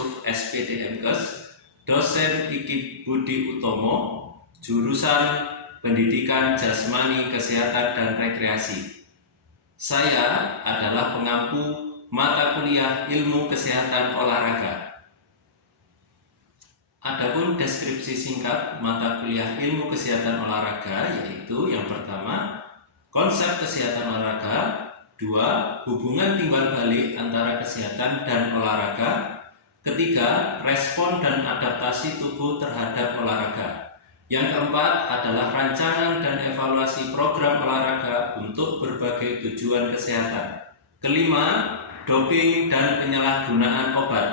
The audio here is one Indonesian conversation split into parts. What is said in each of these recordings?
Yusuf SPDMKes, dosen IKIP Budi Utomo, jurusan Pendidikan Jasmani, Kesehatan dan Rekreasi. Saya adalah pengampu mata kuliah Ilmu Kesehatan Olahraga. Adapun deskripsi singkat mata kuliah Ilmu Kesehatan Olahraga yaitu yang pertama, konsep kesehatan olahraga. 2. Hubungan timbal balik antara kesehatan dan olahraga. 3. Respon dan adaptasi tubuh terhadap olahraga. Yang keempat adalah rancangan dan evaluasi program olahraga untuk berbagai tujuan kesehatan. 5. Doping dan penyalahgunaan obat.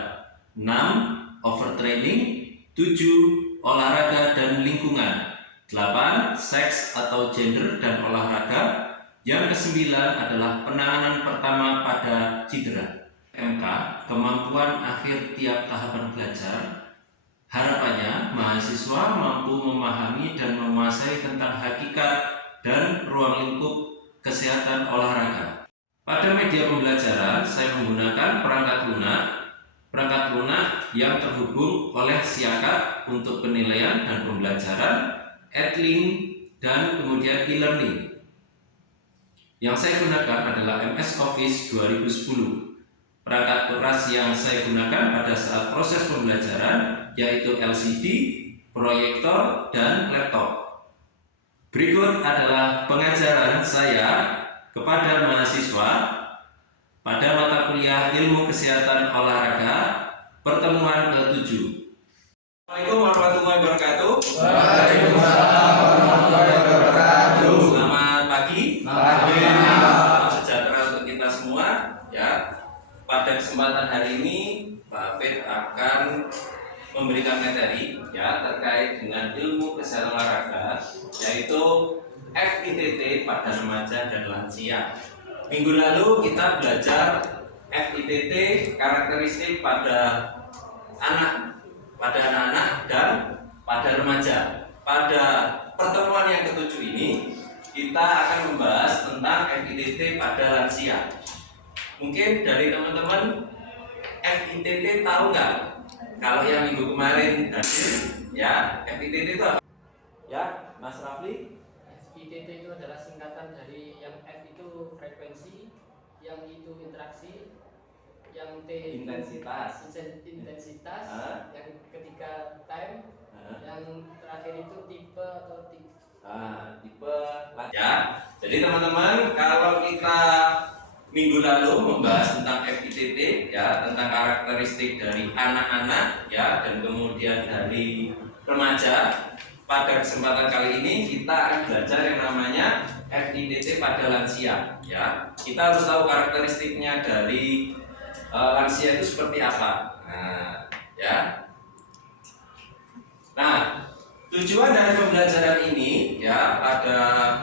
6. Overtraining. 7. Olahraga dan lingkungan. 8. Seks atau gender dan olahraga. Yang kesembilan adalah penanganan pertama pada cedera. MK, kemampuan akhir tiap tahapan belajar. Harapannya, mahasiswa mampu memahami dan menguasai tentang hakikat dan ruang lingkup kesehatan olahraga. Pada media pembelajaran, saya menggunakan perangkat lunak yang terhubung oleh Siakat untuk penilaian dan pembelajaran, Edlink, dan kemudian e-learning. Yang saya gunakan adalah MS Office 2010. Perangkat keras yang saya gunakan pada saat proses pembelajaran yaitu LCD, proyektor, dan laptop. Berikut adalah pengajaran saya kepada mahasiswa pada mata kuliah Ilmu Kesehatan Olahraga pertemuan ke-7. Assalamualaikum warahmatullahi wabarakatuh. Waalaikumsalam warahmatullahi wabarakatuh. Selamat pagi. Salam sejahtera untuk kita semua. Ya, pada kesempatan hari ini Pak Hafid akan memberikan materi ya terkait dengan ilmu kesehatan olahraga, yaitu FITT pada remaja dan lansia. Minggu lalu kita belajar FITT karakteristik pada anak-anak dan pada remaja. Pada pertemuan yang ke-7 ini kita akan membahas tentang FITT pada lansia. Mungkin dari teman-teman FITT tahu nggak? Kalau yang minggu kemarin hadir, ya FITT itu apa? Ya, Mas Rafli? FITT itu adalah singkatan dari yang F itu frekuensi, yang itu interaksi, yang T Intensitas. yang ketiga time, yang terakhir itu tipe atau tipe. Tipe ya. Jadi teman-teman, kalau kita minggu lalu membahas tentang FITT ya, tentang karakteristik dari anak-anak ya dan kemudian dari remaja, pada kesempatan kali ini kita akan belajar yang namanya FITT pada lansia ya. Kita harus tahu karakteristiknya dari lansia itu seperti apa. Nah, tujuan dari pembelajaran ini ya pada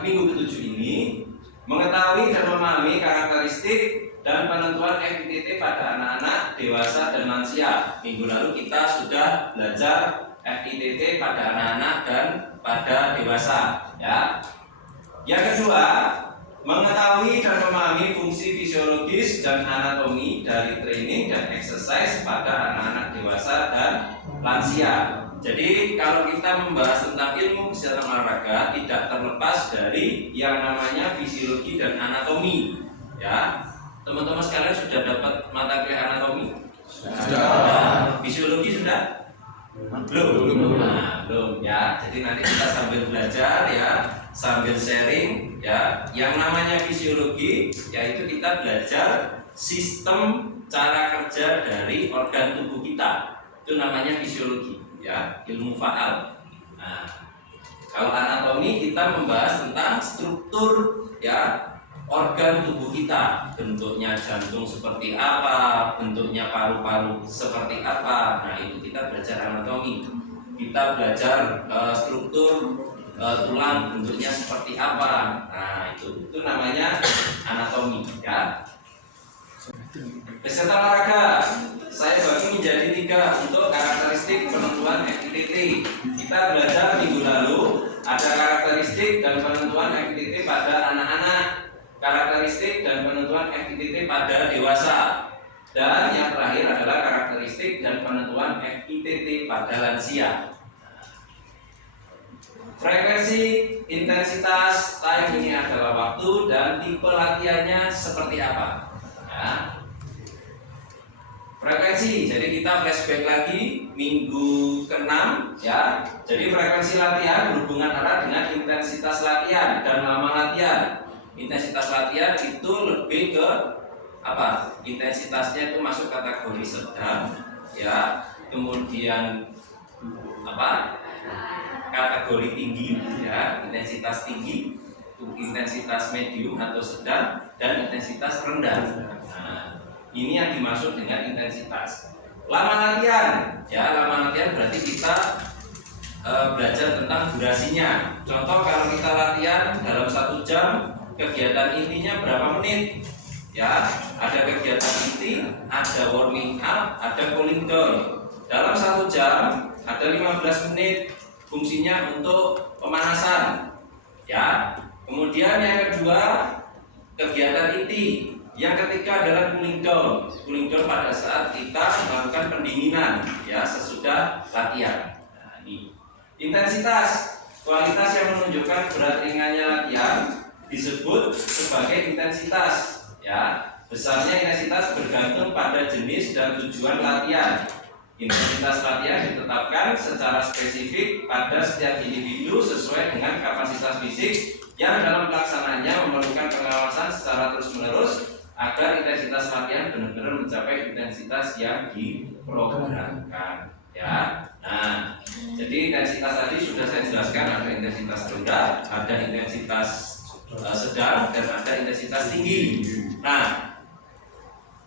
minggu ke-7 ini mengetahui dan memahami karakteristik dan penentuan FITT pada anak-anak, dewasa, dan lansia. Minggu lalu kita sudah belajar FITT pada anak-anak dan pada dewasa ya. Yang kedua, mengetahui dan memahami fungsi fisiologis dan anatomi dari training dan exercise pada anak-anak dewasa dan lansia. Jadi kalau kita membahas tentang ilmu kesehatan olahraga tidak terlepas dari yang namanya fisiologi dan anatomi. Ya, teman-teman sekalian sudah dapat mata kuliah anatomi? Sudah. Fisiologi sudah? Belum. Belum ya. Jadi nanti kita sambil belajar ya, sambil sharing ya. Yang namanya fisiologi yaitu kita belajar sistem cara kerja dari organ tubuh kita. Itu namanya fisiologi. Ya, ilmu faal. Nah, kalau anatomi kita membahas tentang struktur ya organ tubuh kita, bentuknya jantung seperti apa, bentuknya paru-paru seperti apa. Nah, itu kita belajar anatomi. Kita belajar struktur tulang bentuknya seperti apa. Nah, itu namanya anatomi ya. Kesehatan olahraga saya bagi menjadi 3 untuk karakteristik penentuan FITT. Kita belajar minggu lalu ada karakteristik dan penentuan FITT pada anak-anak, karakteristik dan penentuan FITT pada dewasa. Dan yang terakhir adalah karakteristik dan penentuan FITT pada lansia. Frekuensi, intensitas, time ini adalah waktu, dan tipe latihannya seperti apa. Ya. Frekuensi, jadi kita flashback lagi minggu ke-6 ya. Jadi frekuensi latihan berhubungan erat dengan intensitas latihan dan lama latihan. Intensitas latihan itu lebih ke apa? Intensitasnya itu masuk kategori sedang ya. Kemudian apa? Kategori tinggi ya, intensitas tinggi, intensitas medium atau sedang, dan intensitas rendah. Nah, ini yang dimaksud dengan intensitas. Lama latihan, ya lama latihan berarti kita belajar tentang durasinya. Contoh kalau kita latihan dalam 1 jam, kegiatan intinya berapa menit? Ya, ada kegiatan inti, ada warming up, ada cooling down. Dalam 1 jam ada 15 menit fungsinya untuk pemanasan. Ya. Kemudian yang kedua kegiatan inti. Yang ketiga adalah cooling down. Cooling down pada saat kita melakukan pendinginan ya sesudah latihan. Nah, ini intensitas, kualitas yang menunjukkan berat ringannya latihan disebut sebagai intensitas. Ya, besarnya intensitas bergantung pada jenis dan tujuan latihan. Intensitas latihan ditetapkan secara spesifik pada setiap individu sesuai dengan kapasitas fisik yang dalam pelaksanaannya memerlukan pengawasan secara terus-menerus agar intensitas latihan benar-benar mencapai intensitas yang diprogramkan. Ya, nah, jadi intensitas tadi sudah saya jelaskan, ada intensitas rendah, ada intensitas sedang, dan ada intensitas tinggi. Nah,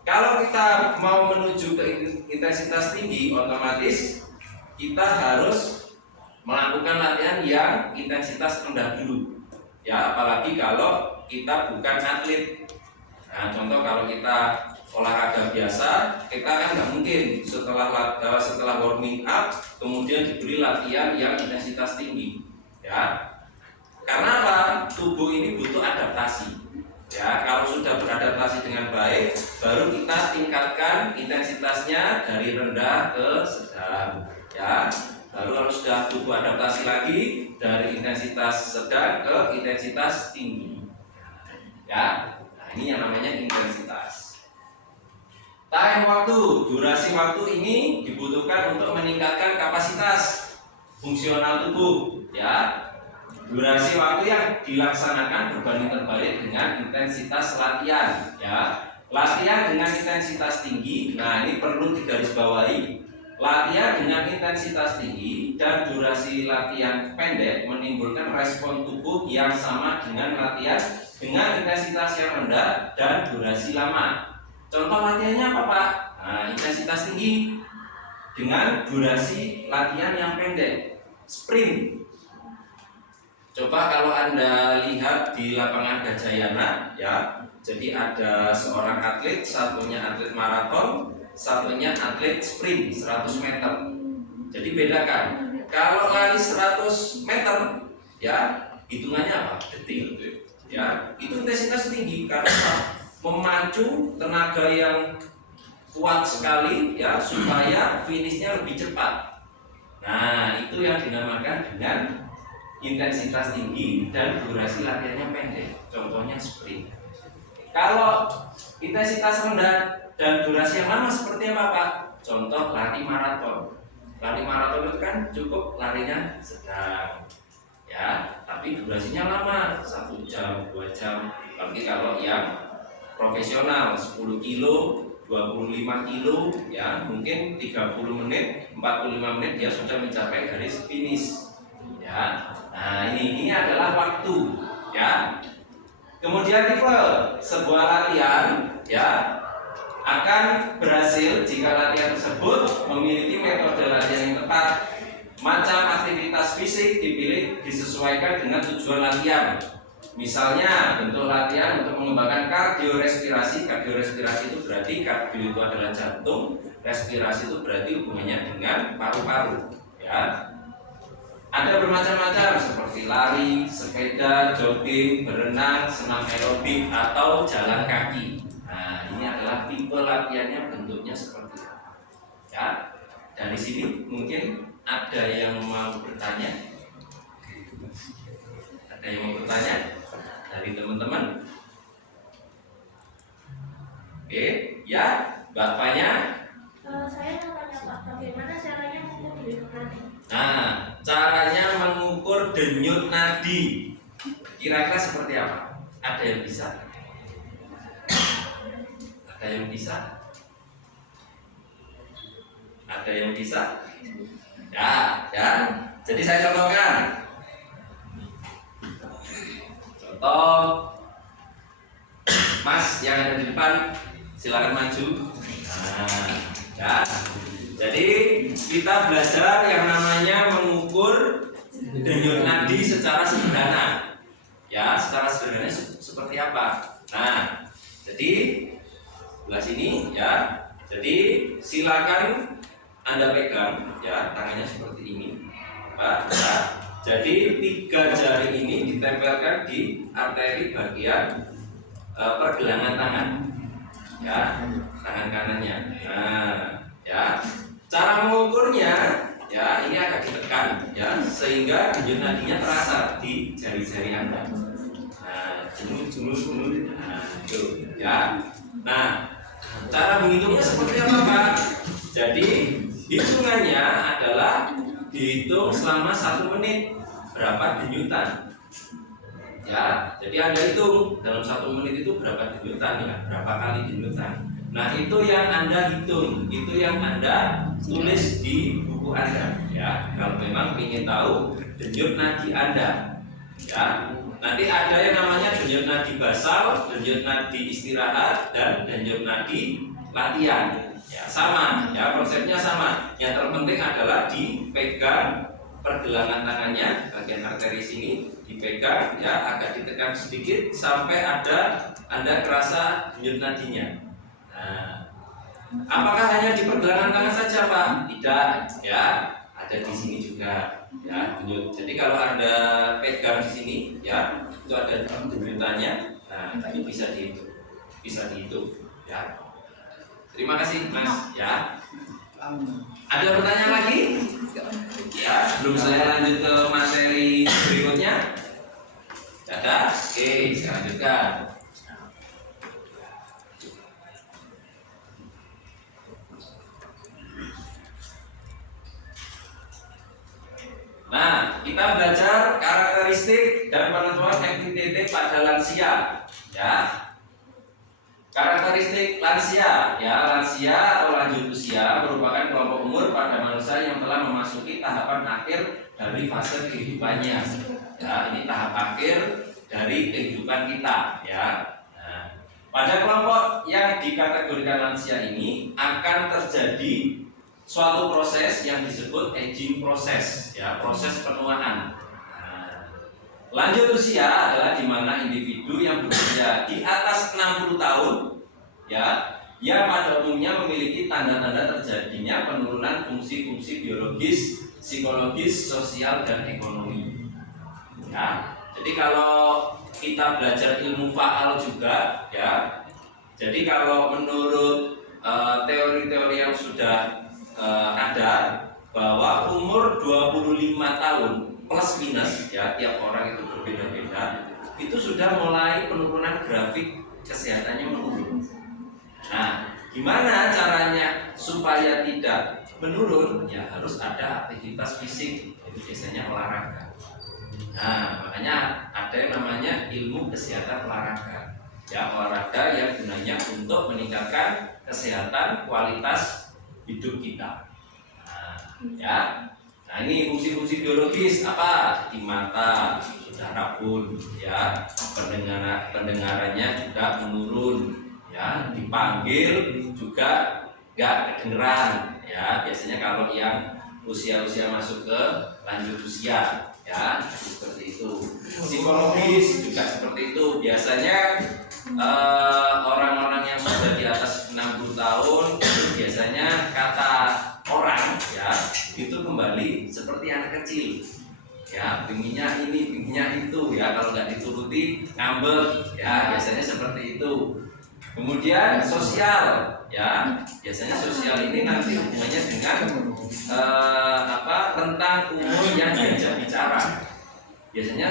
kalau kita mau menuju ke intensitas tinggi, otomatis kita harus melakukan latihan yang intensitas rendah dulu. Ya, apalagi kalau kita bukan atlet. Nah, contoh kalau kita olahraga biasa, kita kan nggak mungkin setelah warming up kemudian diberi latihan yang intensitas tinggi. Ya, karena apa? Tubuh ini butuh adaptasi. Ya, kalau sudah beradaptasi dengan baik, baru kita tingkatkan intensitasnya dari rendah ke sedang. Ya, baru kalau sudah tubuh adaptasi lagi dari intensitas sedang ke intensitas tinggi. Ya, nah ini yang namanya intensitas. Time waktu, durasi waktu ini dibutuhkan untuk meningkatkan kapasitas fungsional tubuh. Ya. Durasi waktu yang dilaksanakan berbanding terbalik dengan intensitas latihan. Ya, latihan dengan intensitas tinggi. Nah, ini perlu digarisbawahi. Latihan dengan intensitas tinggi dan durasi latihan pendek menimbulkan respon tubuh yang sama dengan latihan dengan intensitas yang rendah dan durasi lama. Contoh latihannya apa, Pak? Nah, intensitas tinggi dengan durasi latihan yang pendek. Sprint. Coba kalau Anda lihat di lapangan Gajayana ya, jadi ada seorang atlet, satunya atlet maraton, satunya atlet sprint 100 meter. Jadi bedakan. Kalau lari 100 meter ya, hitungannya apa? Detik. Ya, itu intensitas tinggi karena memacu tenaga yang kuat sekali ya supaya finishnya lebih cepat. Nah, itu yang dinamakan dengan intensitas tinggi dan durasi latihannya pendek. Contohnya sprint. Kalau intensitas rendah dan durasi yang lama seperti apa, Pak? Contoh lari maraton. Lari maraton itu kan cukup larinya sedang. Ya, tapi durasinya lama, 1 jam, 2 jam. Tapi kalau yang profesional 10 kilo, 25 kilo ya, mungkin 30 menit, 45 menit dia sudah mencapai garis finish. Ya. Nah, ini adalah waktu, ya. Kemudian tipe sebuah latihan, ya, akan berhasil jika latihan tersebut memiliki metode latihan yang tepat. Macam aktivitas fisik dipilih disesuaikan dengan tujuan latihan. Misalnya bentuk latihan untuk mengembangkan kardiorespirasi. Kardiorespirasi itu berarti kardio itu adalah jantung, respirasi itu berarti hubungannya dengan paru-paru, ya. Ada bermacam-macam seperti lari, sepeda, jogging, berenang, senam aerobik atau jalan kaki. Nah, ini adalah tipe latihannya. bentuknya seperti apa. Ya, dari sini mungkin ada yang mau bertanya. Ada yang mau bertanya dari teman-teman? Oke, ya, Bapaknya. Saya mau tanya Pak, bagaimana caranya mengukur denyut nadi? Nah, caranya mengukur denyut nadi kira-kira seperti apa? Ada yang bisa? Ada yang bisa? Ada yang bisa? Ya, ya. Jadi saya contohkan. Contoh, Mas yang ada di depan, silakan maju. Nah, ya. Jadi kita belajar yang namanya mengukur denyut nadi secara sederhana. Ya, secara sederhana seperti apa? Nah, jadi sebelah sini ya. Jadi silakan Anda pegang ya, tangannya seperti ini. Pak, ya. Jadi 3 jari ini ditempelkan di arteri bagian pergelangan tangan. Ya, tangan kanannya. Nah, ya. Cara mengukurnya ya, ini agak ditekan ya, sehingga denyut nadinya terasa di jari-jari Anda. Nah, dulu. Nah, itu ya. Nah, cara menghitungnya seperti apa, Pak? Jadi hitungannya adalah dihitung selama 1 menit berapa denyutan. Ya, jadi Anda hitung dalam 1 menit itu berapa denyutan ya, berapa kali denyutan. Nah, itu yang Anda hitung, itu yang Anda tulis di buku Anda. Ya, kalau memang ingin tahu denyut nadi Anda. Ya, nanti ada yang namanya denyut nadi basal, denyut nadi istirahat, dan denyut nadi latihan. Ya, sama, ya konsepnya sama. Yang terpenting adalah dipegang pergelangan tangannya, bagian arteri sini dipegang, ya agak ditekan sedikit sampai ada Anda kerasa denyut nadinya. Nah, apakah hanya di pergelangan tangan saja, Pak? Tidak, ya ada di sini juga. Ya, denyut. Jadi kalau Anda pegang di sini, ya itu ada denyutannya. Nah, ini bisa dihitung, ya. Terima kasih, Mas. Ya. Ada pertanyaan lagi? Ya, sebelum saya lanjut ke materi berikutnya. Ada? Oke, saya lanjutkan. Nah, kita belajar karakteristik dan penentuan FTT pada lansia. Ya. Karakteristik lansia, ya lansia atau lanjut usia merupakan kelompok umur pada manusia yang telah memasuki tahapan akhir dari fase kehidupannya. Ya, ini tahap akhir dari kehidupan kita. Ya, nah, pada kelompok yang dikategorikan lansia ini akan terjadi suatu proses yang disebut aging proses, ya proses penuaan. Lanjut usia adalah di mana individu yang berusia di atas 60 tahun ya, yang pada umumnya memiliki tanda-tanda terjadinya penurunan fungsi-fungsi biologis, psikologis, sosial dan ekonomi. Ya. Jadi kalau kita belajar ilmu faal juga ya. Jadi kalau menurut teori-teori yang sudah ada bahwa umur 25 tahun plus minus ya, tiap orang itu berbeda-beda, itu sudah mulai penurunan grafik kesehatannya menurun. Nah, gimana caranya supaya tidak menurun? Ya harus ada aktivitas fisik, itu biasanya olahraga. Nah, makanya ada yang namanya ilmu kesehatan olahraga. Ya, olahraga yang gunanya untuk meningkatkan kesehatan kualitas hidup kita. Nah, ya. Nah, ini fungsi-fungsi biologis apa? Di mata sudah rabun, ya, pendengarannya juga menurun, ya, dipanggil juga nggak kedengeran, ya. Biasanya kalau yang usia-usia masuk ke lanjut usia, ya, seperti itu. Psikologis juga seperti itu. Biasanya orang-orang yang sudah di atas 60 tahun itu biasanya kata orang ya itu kembali seperti anak kecil ya, pinginnya ini pinginnya itu ya, kalau nggak dituruti ngambek ya, biasanya seperti itu. Kemudian sosial, ya biasanya sosial ini nanti hubungannya dengan rentang umur yang diajak bicara. Biasanya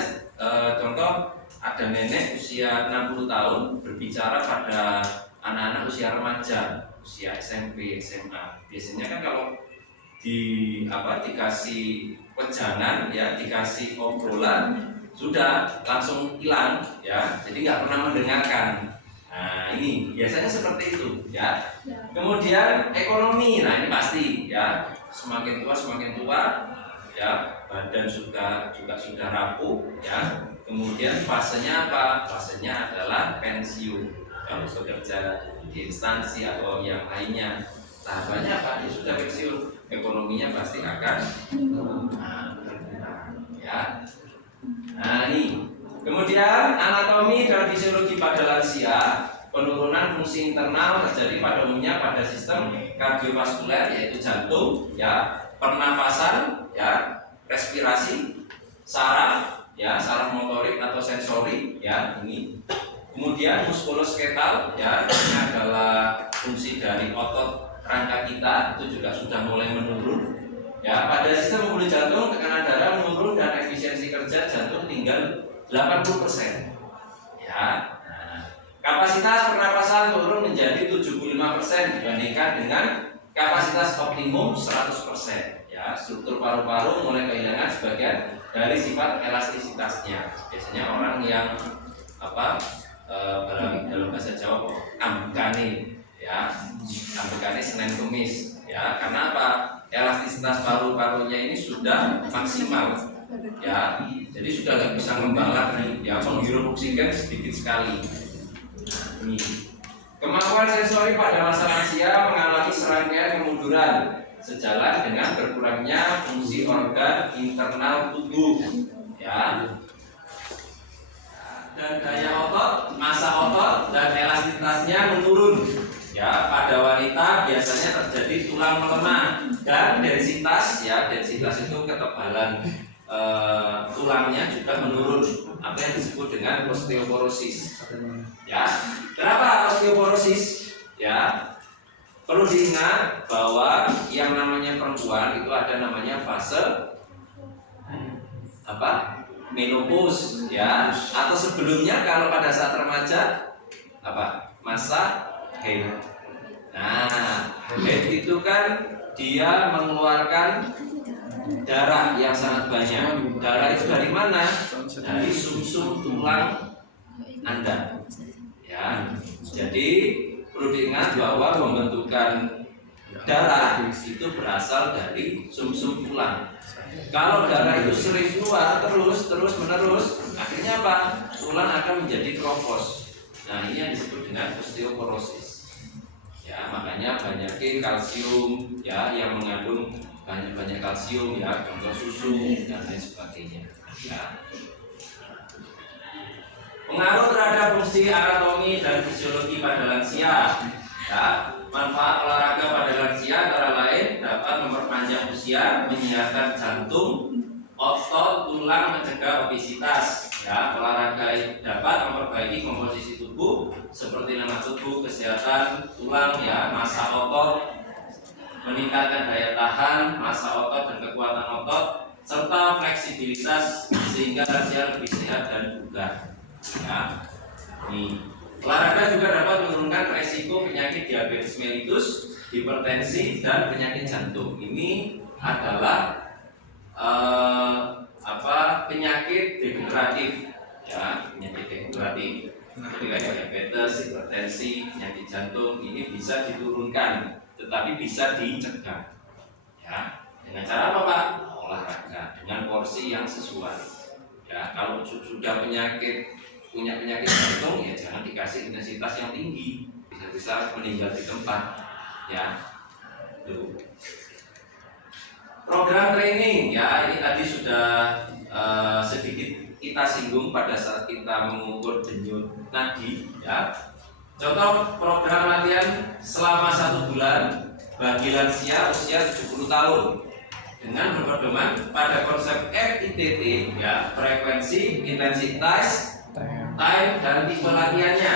contoh ada nenek usia 60 tahun berbicara pada anak-anak usia remaja, usia SMP, SMA. Biasanya kan kalau dikasih wejangan, ya dikasih obrolan, sudah langsung hilang, ya jadi nggak pernah mendengarkan. Nah ini biasanya seperti itu, ya. Kemudian ekonomi, nah ini pasti, ya semakin tua, ya badan juga sudah rapuh, ya. Kemudian fasenya apa? Fasenya adalah pensiun. Kalau bekerja di instansi atau yang lainnya, tahapannya apa? Dia sudah pensiun, ekonominya pasti akan berkurang, ya. Nah ini. Kemudian anatomi dan fisiologi pada lansia, penurunan fungsi internal terjadi pada umumnya pada sistem kardiovaskuler yaitu jantung, ya, pernafasan, ya, respirasi, saraf, ya, saraf motorik atau sensori, ya ini. Kemudian muskuloskeletal, ya, ini adalah fungsi dari otot rangka kita, itu juga sudah mulai menurun. Ya, pada sistem pembuluh jantung tekanan darah menurun dan efisiensi kerja jantung tinggal 80%. Ya. Nah, kapasitas pernapasan turun menjadi 75% dibandingkan dengan kapasitas optimum 100%. Ya, struktur paru-paru mulai kehilangan sebagian dari sifat elastisitasnya. Biasanya orang yang dalam bahasa Jawa ambekane, ya. Ambekane Senin Kemis, ya. Karena apa? Elastisitas paru-parunya ini sudah maksimal, ya, jadi sudah nggak bisa membalap, ya, menghirup oksigen sedikit sekali. Nah, ini kemampuan sensori pada masa lansia mengalami serangkaian kemunduran sejalan dengan berkurangnya fungsi organ internal tubuh, ya. Dan daya otot, massa otot dan elastisitasnya menurun. Ya, pada wanita biasanya terjadi tulang melemah dan densitas, ya, densitas itu ketebalan tulangnya juga menurun, apa yang disebut dengan osteoporosis. Ya, kenapa osteoporosis? Ya, perlu diingat bahwa yang namanya perempuan itu ada namanya fase menopause, ya, atau sebelumnya kalau pada saat remaja masa haid. Nah, haid itu kan dia mengeluarkan darah yang sangat banyak. Darah itu dari mana? Dari sumsum tulang Anda. Ya, jadi perlu diingat bahwa pembentukan darah itu berasal dari sumsum tulang. Kalau darah itu sering keluar terus menerus, akhirnya apa? Tulang akan menjadi keropos. Nah, ini yang disebut dengan osteoporosis. Ya, makanya banyakin kalsium, ya, yang mengandung banyak kalsium, ya, contoh susu dan lain sebagainya. Ya. Pengaruh terhadap fungsi anatomi dan fisiologi pada lansia. Ya, manfaat olahraga pada lansia antara lain dapat memperpanjang usia, menyehatkan jantung, otot, tulang, mencegah obesitas. Ya, olahraga dapat memperbaiki komposisi tubuh seperti lemak tubuh, kesehatan tulang, ya, massa otot, meningkatkan daya tahan, massa otot dan kekuatan otot, serta fleksibilitas sehingga lansia lebih sehat dan bugar. Ya, ini olahraga juga dapat menurunkan resiko penyakit diabetes mellitus, hipertensi, dan penyakit jantung. Ini adalah penyakit degeneratif, ya, penyakit degeneratif seperti diabetes, hipertensi, penyakit jantung ini bisa diturunkan, tetapi bisa dicegah, ya, dengan cara apa, Pak? Olahraga dengan porsi yang sesuai. Ya, kalau sudah punya penyakit jantung, ya jangan dikasih intensitas yang tinggi, bisa meninggal di tempat, ya. Tuh. Program training, ya, ini tadi sudah sedikit kita singgung pada saat kita mengukur denyut nadi, ya. Contoh program latihan selama 1 bulan bagi lansia usia 70 tahun dengan berpedoman pada konsep FITT, ya, frekuensi, intensitas, time, dan tipe latihannya.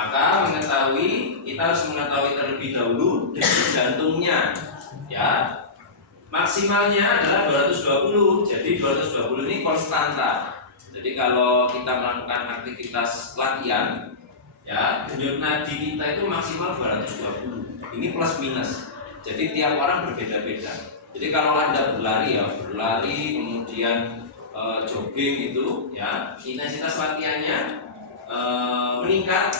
Maka kita harus mengetahui terlebih dahulu denyut jantungnya, ya. Maksimalnya adalah 220. Jadi 220 ini konstanta. Jadi kalau kita melakukan aktivitas latihan, ya, denyut nadi kita itu maksimal 220. Ini plus minus. Jadi tiap orang berbeda-beda. Jadi kalau Anda berlari, ya berlari, kemudian jogging itu, ya, intensitas latihannya meningkat,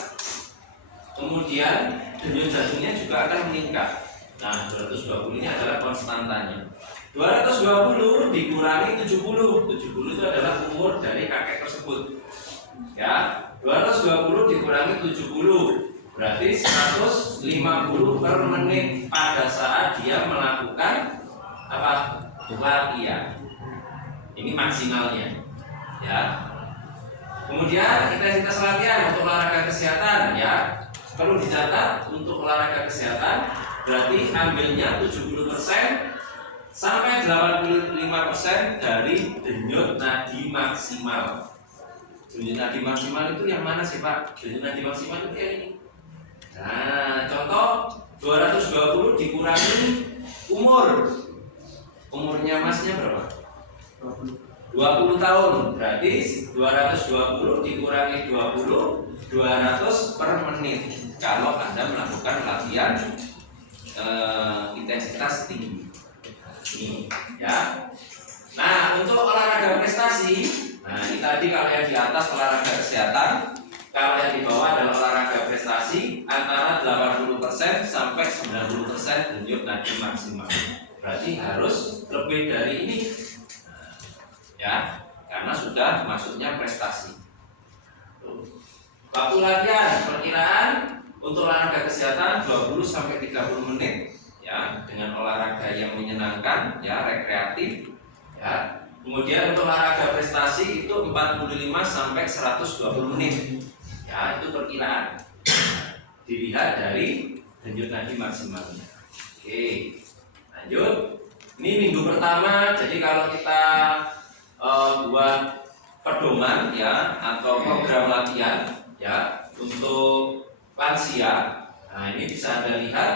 kemudian denyut jantungnya juga akan meningkat. Nah, 220 ini adalah konstantanya. 220 dikurangi 70. 70 itu adalah umur dari kakek tersebut. Ya, 220 dikurangi 70 berarti 150 per menit pada saat dia melakukan apa? Latihan. Ini maksimalnya. Ya. Kemudian intensitas latihan untuk olahraga kesehatan, ya. Perlu dicatat untuk olahraga kesehatan berarti ambilnya 70% sampai 85% dari denyut nadi maksimal. Denyut nadi maksimal itu yang mana sih, Pak? Denyut nadi maksimal itu yang ini. Nah, contoh 220 dikurangi umur. Umurnya Masnya berapa? 20 tahun. Berarti 220 dikurangi 20, 200 per menit. Kalau Anda melakukan latihan intensitas tinggi. Ini, ya. Nah, untuk olahraga prestasi, nah ini tadi kalau yang di atas olahraga kesehatan, kalau yang di bawah adalah olahraga prestasi antara 80% sampai 90% denyut nadi maksimal. Berarti harus lebih dari ini, ya, karena sudah masuknya prestasi. Waktu latihan perkiraan untuk olahraga kesehatan 20 sampai 30 menit, ya, dengan olahraga yang menyenangkan, ya, rekreatif, ya. Kemudian untuk olahraga prestasi itu 45 sampai 120 menit. Ya, itu perkiraan. Dilihat dari denyut nadi maksimalnya. Oke. Lanjut. Ini minggu pertama, jadi kalau kita buat pedoman, ya, atau program latihan, ya, untuk lansia. Nah, ini bisa Anda lihat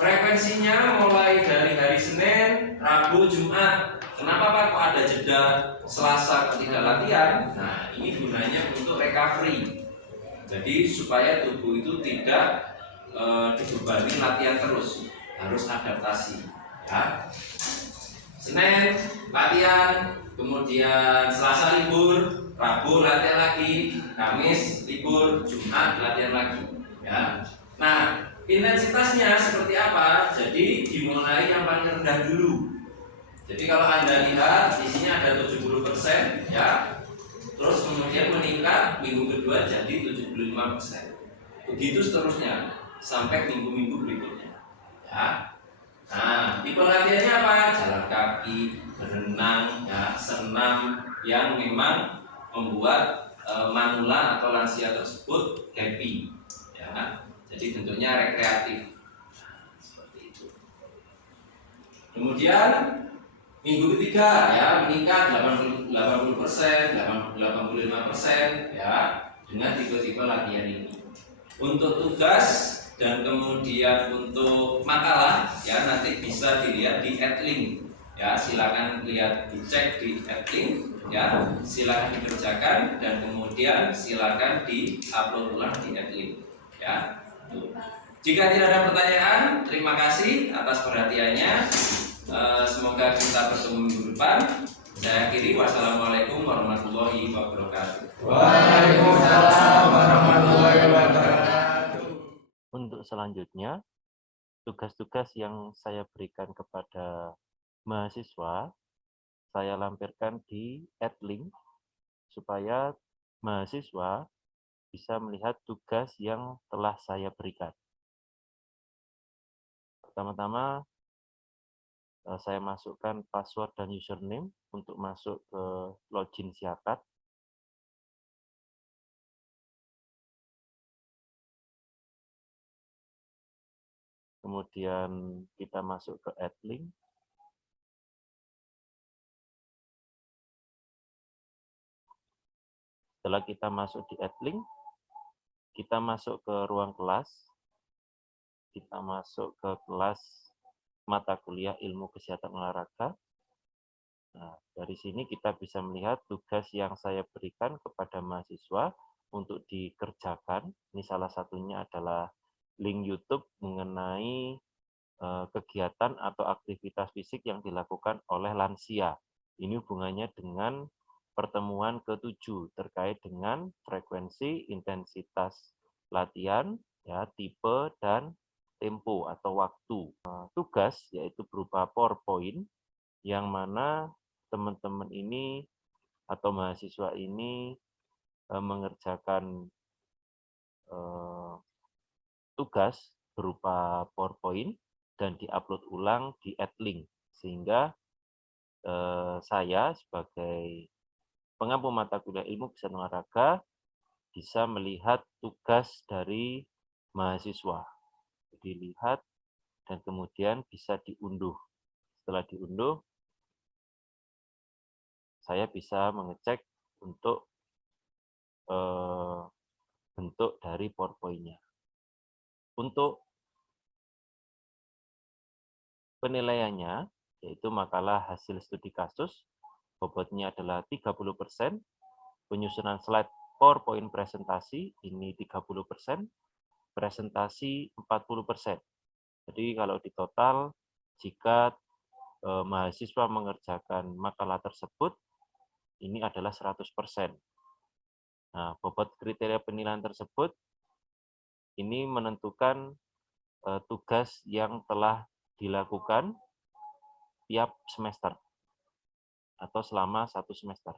frekuensinya mulai dari hari Senin, Rabu, Jumat. Kenapa Pak kok ada jeda Selasa ketika latihan? Nah, ini gunanya untuk recovery. Jadi supaya tubuh itu tidak dibebani latihan terus, harus adaptasi. Ya. Senin latihan, kemudian Selasa libur, Rabu latihan lagi, Kamis libur, Jumat latihan lagi. Ya. Nah, intensitasnya seperti apa? Jadi dimulai yang paling rendah dulu. Jadi kalau Anda lihat di sini ada 70%, ya. Terus kemudian meningkat minggu kedua jadi 75%. Begitu seterusnya sampai minggu-minggu berikutnya. Ya. Nah, tipe latihannya apa? Jalan kaki, berenang, ya, senam yang memang membuat manula atau lansia tersebut happy. Ya. Jadi bentuknya rekreatif. Nah, seperti itu. Kemudian minggu ketiga, ya, meningkat 80%, 85%, ya, dengan tipe-tipe latihan ini. Untuk tugas dan kemudian untuk makalah, ya, nanti bisa dilihat di Adlink. Ya, silakan lihat, dicek di Adlink, ya, silakan dikerjakan dan kemudian silakan di-upload ulang di Adlink. Ya. Jika tidak ada pertanyaan, terima kasih atas perhatiannya. Semoga kita bertemu minggu depan. Saya akhiri, wassalamualaikum warahmatullahi wabarakatuh. Waalaikumsalam warahmatullahi wabarakatuh. Untuk selanjutnya, tugas-tugas yang saya berikan kepada mahasiswa, saya lampirkan di Adlink supaya mahasiswa bisa melihat tugas yang telah saya berikan. Pertama-tama, saya masukkan password dan username untuk masuk ke login Siakat. Kemudian kita masuk ke Adlink. Setelah kita masuk di Adlink, kita masuk ke ruang kelas. Kita masuk ke kelas mata kuliah ilmu kesehatan olahraga. Nah, dari sini kita bisa melihat tugas yang saya berikan kepada mahasiswa untuk dikerjakan. Ini salah satunya adalah link YouTube mengenai kegiatan atau aktivitas fisik yang dilakukan oleh lansia. Ini hubungannya dengan pertemuan ke-7 terkait dengan frekuensi, intensitas latihan, ya, tipe, dan tempo atau waktu. Tugas yaitu berupa PowerPoint yang mana teman-teman ini atau mahasiswa ini mengerjakan tugas berupa PowerPoint dan diupload ulang di Adlink, sehingga saya sebagai pengampu mata kuliah ilmu kesehatan olahraga bisa melihat tugas dari mahasiswa, dilihat dan kemudian bisa diunduh. Setelah diunduh, saya bisa mengecek untuk bentuk dari PowerPoint-nya. Untuk penilaiannya, yaitu makalah hasil studi kasus, bobotnya adalah 30%, penyusunan slide PowerPoint presentasi, ini 30%, presentasi 40%. Jadi kalau di total, jika mahasiswa mengerjakan makalah tersebut, ini adalah 100%. Nah, bobot kriteria penilaian tersebut, ini menentukan tugas yang telah dilakukan tiap semester atau selama 1 semester.